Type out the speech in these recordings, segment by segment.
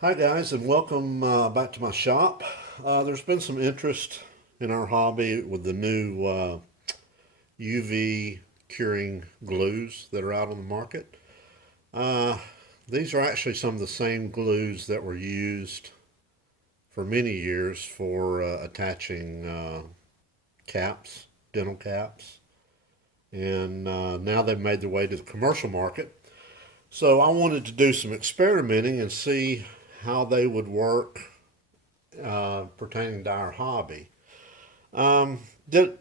Hi guys, and welcome back to my shop. There's been some interest in our hobby with the new UV curing glues that are out on the market. Uh, these are actually some of the same glues that were used for many years for attaching caps, dental caps, and now they've made their way to the commercial market. So I wanted to do some experimenting and see how they would work pertaining to our hobby. Um, did,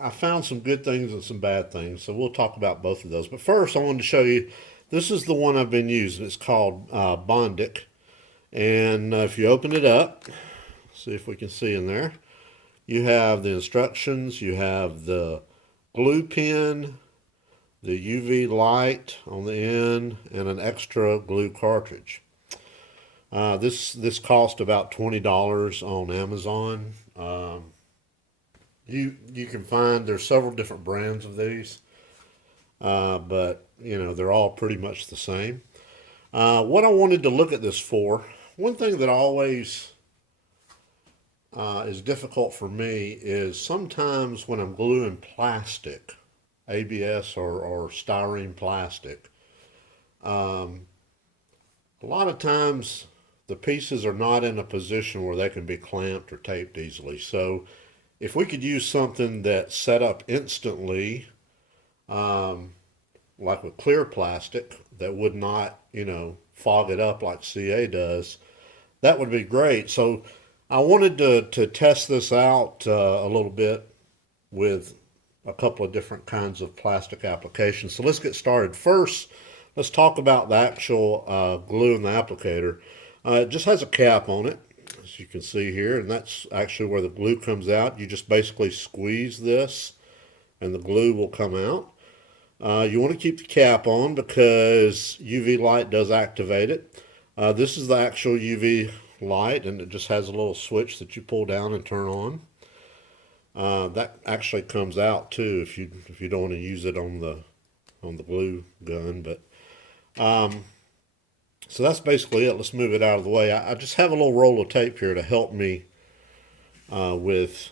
I found some good things and some bad things, so we'll talk about both of those. But first, I wanted to show you this is the one I've been using. It's called BONDIC. And if you open it up, see if we can see in there, you have the instructions, you have the glue pen, the UV light on the end, and an extra glue cartridge. This cost about $20 on Amazon. You can find there's several different brands of these, but they're all pretty much the same. What I wanted to look at this for, one thing that always is difficult for me is sometimes when I'm gluing plastic, ABS or styrene plastic, a lot of times the pieces are not in a position where they can be clamped or taped easily. So if we could use something that's set up instantly, like with clear plastic that would not, fog it up like CA does, that would be great. So I wanted to test this out a little bit with a couple of different kinds of plastic applications. So let's get started. First, let's talk about the actual glue in the applicator. It just has a cap on it, as you can see here, and that's actually where the glue comes out. You just basically squeeze this and the glue will come out. You want to keep the cap on because UV light does activate it. This is the actual UV light, and it just has a little switch that you pull down and turn on. That actually comes out too if you don't want to use it on the glue gun. But so that's basically it. Let's move it out of the way. I just have a little roll of tape here to help me with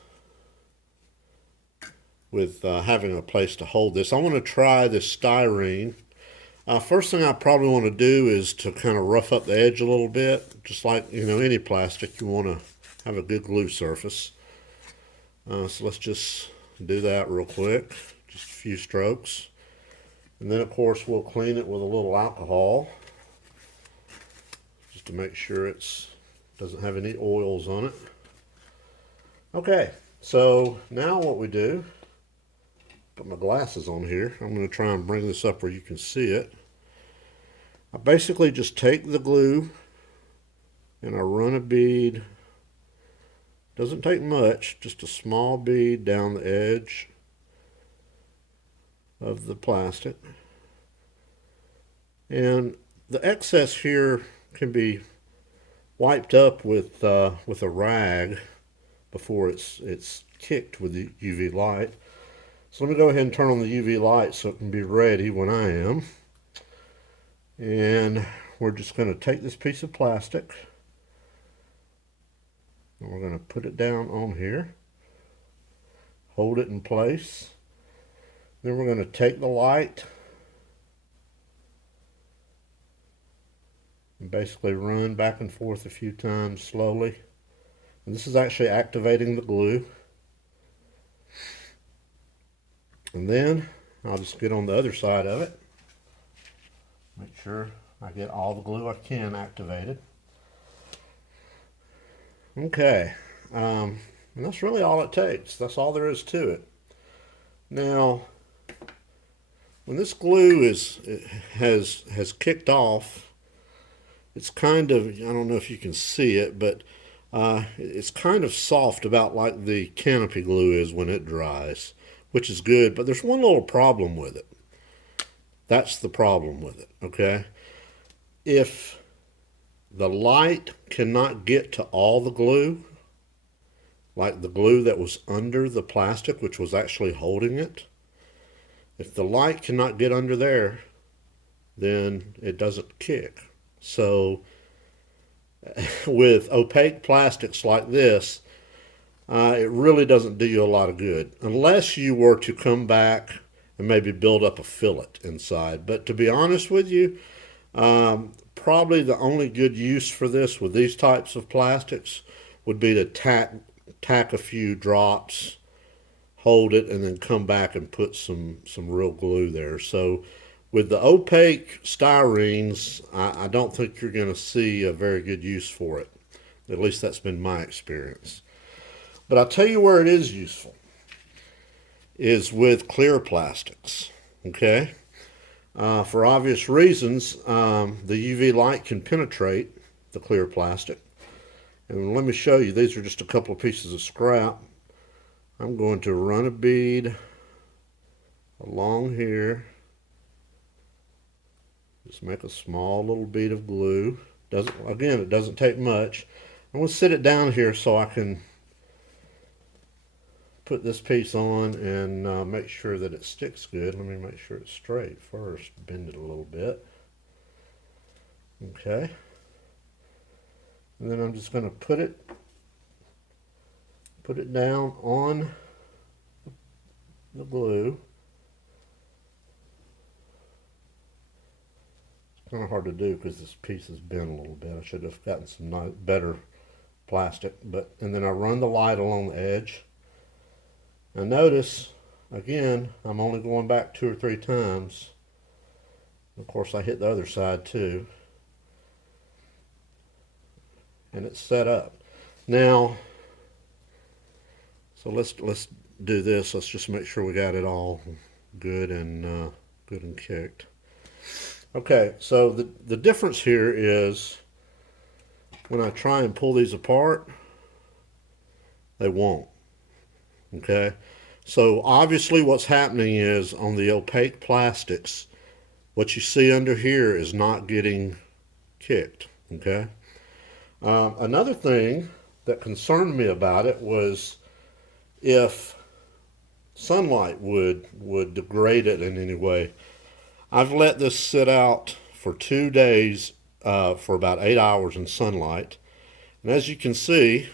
having a place to hold this. I want to try this styrene. First thing I probably want to do is to kind of rough up the edge a little bit. Just like any plastic, you want to have a good glue surface. So let's just do that real quick. Just a few strokes. And then of course we'll clean it with a little alcohol just to make sure it doesn't have any oils on it. Okay, so now what we do, put my glasses on here. I'm going to try and bring this up where you can see it. I basically just take the glue and I run a bead. Doesn't take much, just a small bead down the edge of the plastic. And the excess here can be wiped up with a rag before it's kicked with the UV light. So let me go ahead and turn on the UV light so it can be ready when I am. And we're just going to take this piece of plastic and we're going to put it down on here, hold it in place. Then we're going to take the light and basically run back and forth a few times slowly. And this is actually activating the glue. And then I'll just get on the other side of it. Make sure I get all the glue I can activated. Okay, and that's really all it takes. That's all there is to it. Now, when this glue has kicked off, it's kind of, I don't know if you can see it, but it's kind of soft, about like the canopy glue is when it dries, which is good. But there's one little problem with it. That's the problem with it, okay? If the light cannot get to all the glue, like the glue that was under the plastic, which was actually holding it, if the light cannot get under there, then it doesn't kick. So with opaque plastics like this, it really doesn't do you a lot of good unless you were to come back and maybe build up a fillet inside. But to be honest with you, probably the only good use for this with these types of plastics would be to tack a few drops, hold it, and then come back and put some real glue there. So with the opaque styrenes, I don't think you're going to see a very good use for it. At least that's been my experience. But I'll tell you where it is useful, is with clear plastics, okay? For obvious reasons, the UV light can penetrate the clear plastic. And let me show you, these are just a couple of pieces of scrap. I'm going to run a bead along here. Just make a small little bead of glue. Again, it doesn't take much. I'm going to sit it down here so I can put this piece on and make sure that it sticks good. Let me make sure it's straight first. Bend it a little bit. Okay. And then I'm just going to put it down on the glue. It's kind of hard to do because this piece is bent a little bit. I should have gotten some better plastic. And then I run the light along the edge. Now notice, again, I'm only going back 2 or 3 times. Of course, I hit the other side too. And it's set up. Now, so let's do this. Let's just make sure we got it all good and kicked. Okay, so the difference here is when I try and pull these apart, they won't. Okay, so obviously what's happening is on the opaque plastics, what you see under here is not getting kicked. Okay. Another thing that concerned me about it was if sunlight would degrade it in any way. I've let this sit out for 2 days for about 8 hours in sunlight, and as you can see,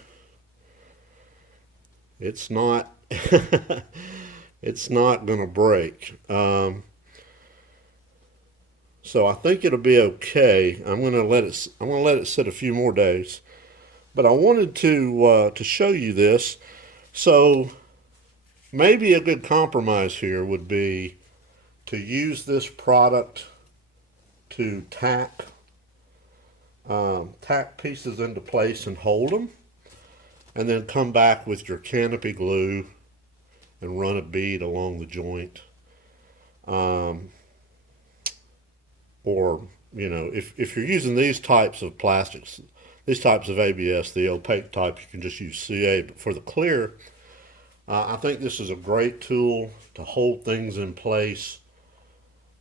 it's not it's not going to break. So I think it'll be okay. I'm going to let it sit a few more days. But I wanted to show you this. So maybe a good compromise here would be to use this product to tack pieces into place and hold them, and then come back with your canopy glue and run a bead along the joint. Or, you know, if you're using these types of plastics, these types of ABS, the opaque type, you can just use CA. But for the clear, I think this is a great tool to hold things in place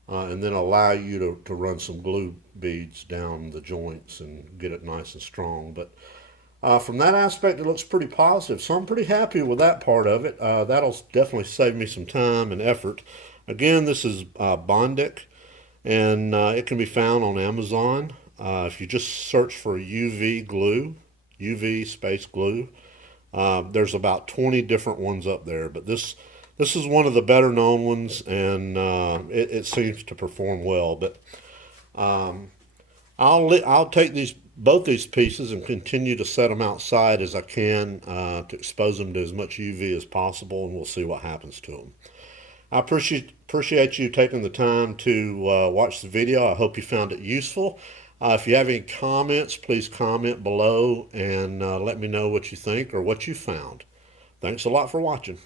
and then allow you to run some glue beads down the joints and get it nice and strong. But from that aspect, it looks pretty positive. So I'm pretty happy with that part of it. That'll definitely save me some time and effort. Again, this is BONDIC. And it can be found on Amazon. If you just search for UV glue, UV space glue, there's about 20 different ones up there. But this is one of the better known ones, and it seems to perform well. But I'll take both these pieces and continue to set them outside as I can to expose them to as much UV as possible, and we'll see what happens to them. I appreciate you taking the time to watch the video. I hope you found it useful. If you have any comments, please comment below and let me know what you think or what you found. Thanks a lot for watching.